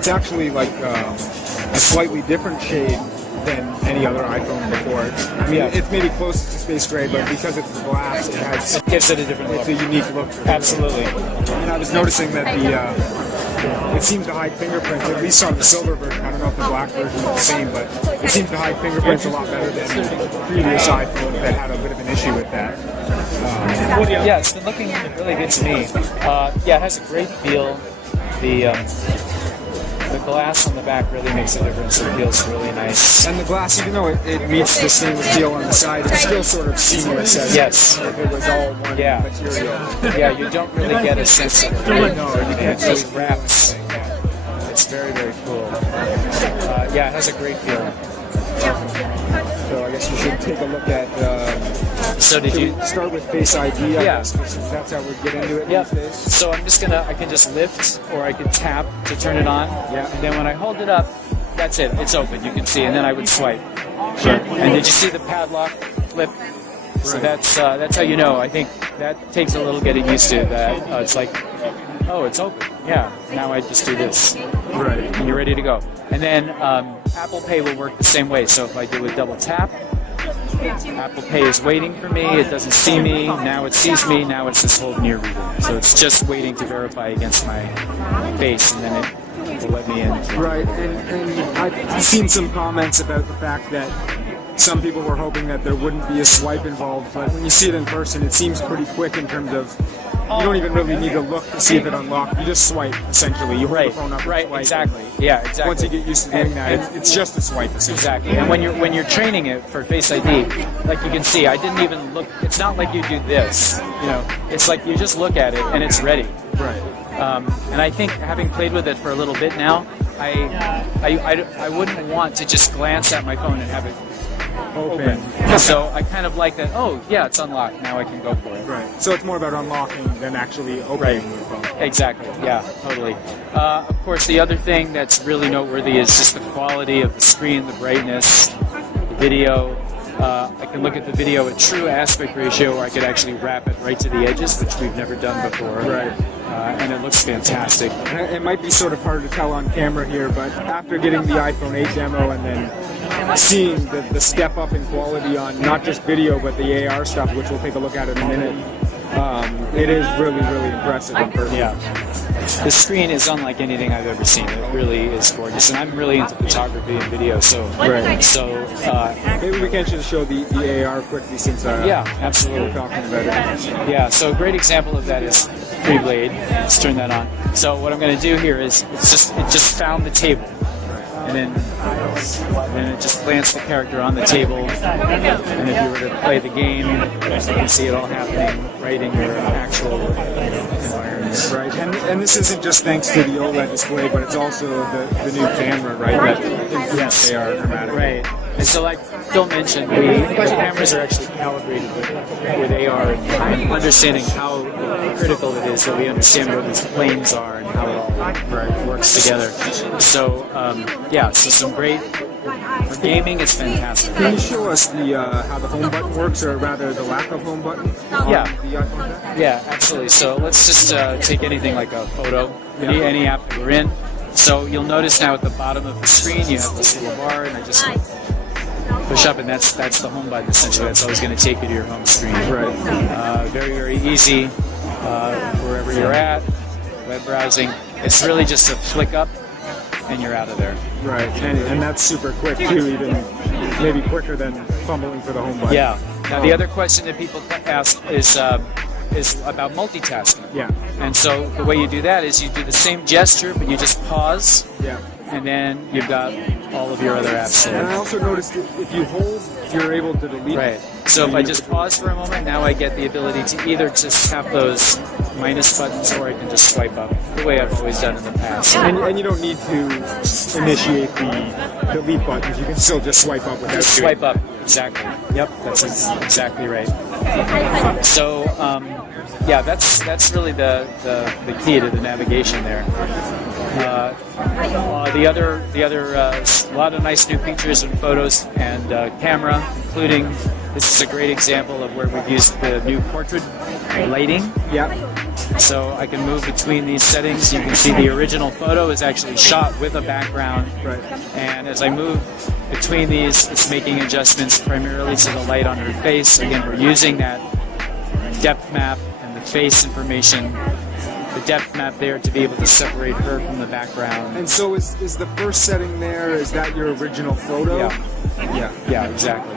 It's actually like a slightly different shade than any other iPhone before. I mean, it's maybe close to space gray, but because it's the glass, it gives it a different look. It's a unique look. Absolutely. And I was noticing that it seems to hide fingerprints, at least on the silver version. I don't know if the black version is the same, but it seems to hide fingerprints a lot better than the previous iPhone that had a bit of an issue with that. Yeah, it's been looking really good to me. Yeah, it has a great feel. The glass on the back really makes a difference. It feels really nice. And the glass, even though it meets the stainless steel on the side, it's still sort of seamless as if it was all one material. Yeah, you don't really get a sense of it. No, you can't really wrap this thing. It's very, very cool. Yeah, it has a great feel. So I guess we should take a look at... So did you start with Face ID? I guess, since that's how we get into it these days. So I'm just I can just lift or I can tap to turn it on. Yeah. And then when I hold it up, that's it. It's open. You can see. And then I would swipe. Sure. And did you see the padlock flip? Right. So that's how you know. I think that takes a little getting used to. That it's like, oh, it's open. Yeah. Now I just do this. Right. And you're ready to go. And then Apple Pay will work the same way. So if I do a double tap, Apple Pay is waiting for me. It doesn't see me. Now it sees me. Now it's this whole near reader. So it's just waiting to verify against my face, and then it will let me in. Right. And I've seen some comments about the fact that some people were hoping that there wouldn't be a swipe involved, but when you see it in person, it seems pretty quick in terms of you don't even really need to look to see if it unlocked. You just swipe, essentially. You hold the phone up and swipe. Exactly. Yeah, exactly. Once you get used to doing that, it's just a swipe, essentially. Exactly. And when you're training it for Face ID, like you can see, I didn't even look. It's not like you do this. You know, it's like you just look at it and it's ready. Right. And I think having played with it for a little bit now, I wouldn't want to just glance at my phone and have it open. So I kind of like that, oh, yeah, it's unlocked. Now I can go for it. Right. So it's more about unlocking than actually opening the phone. Exactly. Yeah, totally. Of course, the other thing that's really noteworthy is just the quality of the screen, the brightness, the video. I can look at the video at true aspect ratio, or I could actually wrap it right to the edges, which we've never done before. Right. And it looks fantastic. It might be sort of hard to tell on camera here, but after getting the iPhone 8 demo and then seeing the step up in quality on not just video, but the AR stuff, which we'll take a look at in a minute, it is really, really impressive in person. Yeah. The screen is unlike anything I've ever seen. It really is gorgeous. And I'm really into photography and video, so... Right. So, maybe we can just show the AR quickly since yeah, absolutely. we're talking about it. Yeah, so a great example of that is Freeblade. Let's turn that on. So what I'm going to do here is it just found the table. And then it just plants the character on the table. And if you were to play the game, you can see it all happening right in your actual environment. Right, and this isn't just thanks to the OLED display, but it's also the new camera, right? That improves AR dramatically. Right. And so, like Phil mentioned, the cameras are actually calibrated with AR and understanding how critical it is that we understand where these planes are and how it all works together. So, so some great... For gaming, it's fantastic. Can you show us how the home button works, or rather the lack of home button on the iPhone? Yeah, absolutely. So let's just take anything like a photo, any app that we're in. So you'll notice now at the bottom of the screen you have this little bar, and I just push up, and that's the home button essentially. That's always going to take you to your home screen. Right. Very, very easy wherever you're at. Web browsing. It's really just a flick up, and you're out of there. Right, and that's super quick too, even maybe quicker than fumbling for the home button. Yeah. Now the other question that people ask is about multitasking. Yeah. And so the way you do that is you do the same gesture, but you just pause. Yeah. And then you've got all of your other apps there. And I also noticed if you hold, you're able to delete. Right. So if I just pause for a moment, now I get the ability to either just tap those minus buttons, or I can just swipe up, the way I've always done in the past. And you don't need to initiate the delete buttons. You can still just swipe up without just swipe up. Exactly. Yep. That's exactly right. So that's really the key to the navigation there. The other a lot of nice new features in photos and camera, including this is a great example of where we've used the new portrait lighting. Yeah. So I can move between these settings. You can see the original photo is actually shot with a background. Right. And as I move between these, it's making adjustments primarily to the light on her face. Again, we're using that depth map and the face information, the depth map there to be able to separate her from the background. And so is the first setting there, is that your original photo? Yeah, exactly.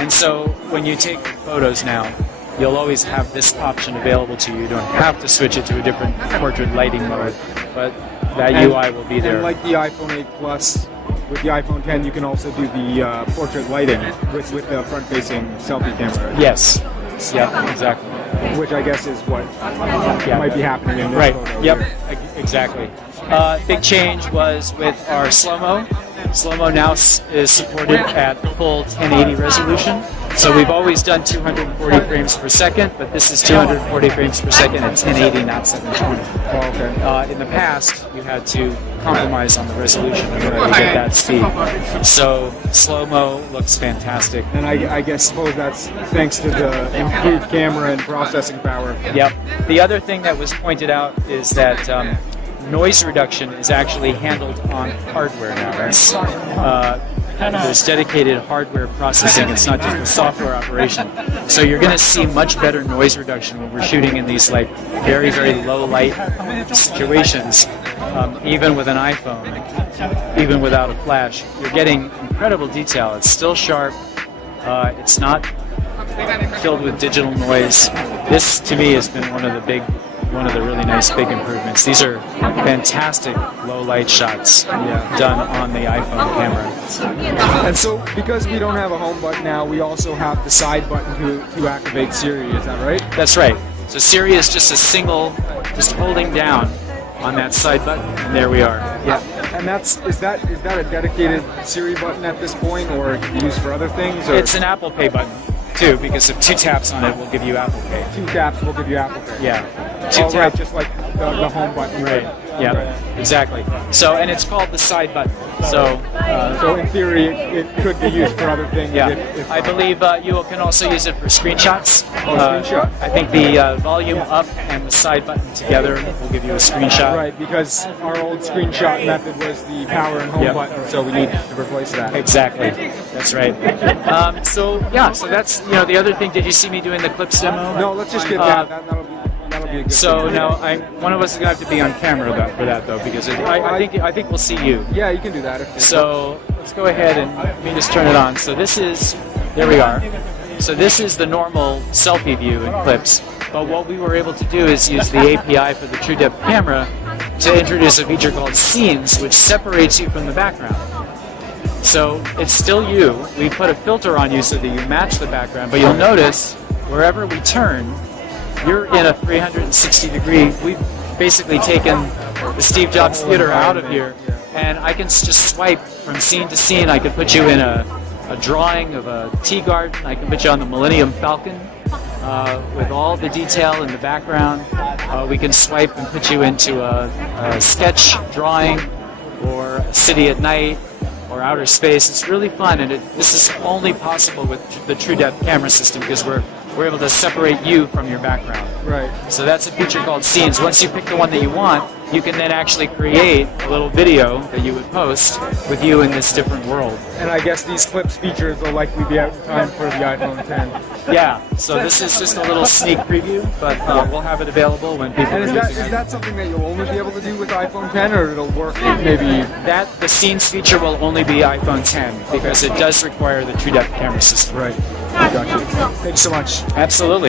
And so when you take photos now, you'll always have this option available to you. You don't have to switch it to a different portrait lighting mode, but that UI will be there. And like the iPhone 8 Plus, with the iPhone 10, you can also do the portrait lighting with the front-facing selfie camera. Yes. Yeah, exactly. Which I guess is what might be happening in this right. photo. Yep. here. Exactly. Big change was with our slow-mo. Slow-mo now is supported at full 1080 resolution. So we've always done 240 frames per second, but this is 240 frames per second at 1080, not 720. Oh, okay. In the past, you had to compromise on the resolution in order to get that speed. So slow-mo looks fantastic. And I suppose that's thanks to the improved camera and processing power. Yep. The other thing that was pointed out is that noise reduction is actually handled on hardware now. There's dedicated hardware processing. It's not just a software operation. So you're going to see much better noise reduction when we're shooting in these like very, very low light situations. Even with an iPhone, even without a flash, you're getting incredible detail. It's still sharp. It's not filled with digital noise. This, to me, has been one of the really nice big improvements. These are fantastic low light shots done on the iPhone camera. And so, because we don't have a home button now, we also have the side button to activate Siri, is that right? That's right. So Siri is just a single, just holding down on that side button, and there we are. Yeah. And is that a dedicated Siri button at this point, or can be used for other things? Or? It's an Apple Pay button, too, because if 2 taps on it will give you Apple Pay. 2 taps will give you Apple Pay. Yeah. 2 taps, right, just like the home button. Right. Yeah. Okay. Exactly. So, and it's called the side button. So, so in theory, it could be used for other things. Yeah. I believe you can also use it for screenshots. Screenshot. I think the volume up and the side button together will give you a screenshot. Right, because our old screenshot method was the power and home button, so we need to replace that. Exactly. That's right. So that's the other thing. Did you see me doing the clips demo? No, let's just get that. That'll be a good so thing. now one of us is gonna have to be on camera for that though, because I think we'll see you. Yeah, you can do that. So let's go ahead and let me just turn it on. So there we are. So this is the normal selfie view in clips, but what we were able to do is use the API for the True Depth camera to introduce a feature called Scenes, which separates you from the background. So it's still you. We put a filter on you so that you match the background, but you'll notice wherever we turn, you're in a 360-degree. We've basically taken the Steve Jobs Theater out of here, and I can just swipe from scene to scene. I can put you in a drawing of a tea garden. I can put you on the Millennium Falcon with all the detail in the background. We can swipe and put you into a sketch drawing or a city at night or outer space. It's really fun, and this is only possible with the True Depth camera system because we're able to separate you from your background. Right. So that's a feature called Scenes. Once you pick the one that you want, you can then actually create a little video that you would post with you in this different world. And I guess these clips features will likely be out in time for the iPhone 10. Yeah, so this is just a little sneak preview, but we'll have it available when people And are using is it. that something that you'll only be able to do with iPhone 10, or it'll work maybe? The Scenes feature will only be iPhone 10 because it does require the True Depth camera system. Right. Gotcha. Thanks so much. Absolutely.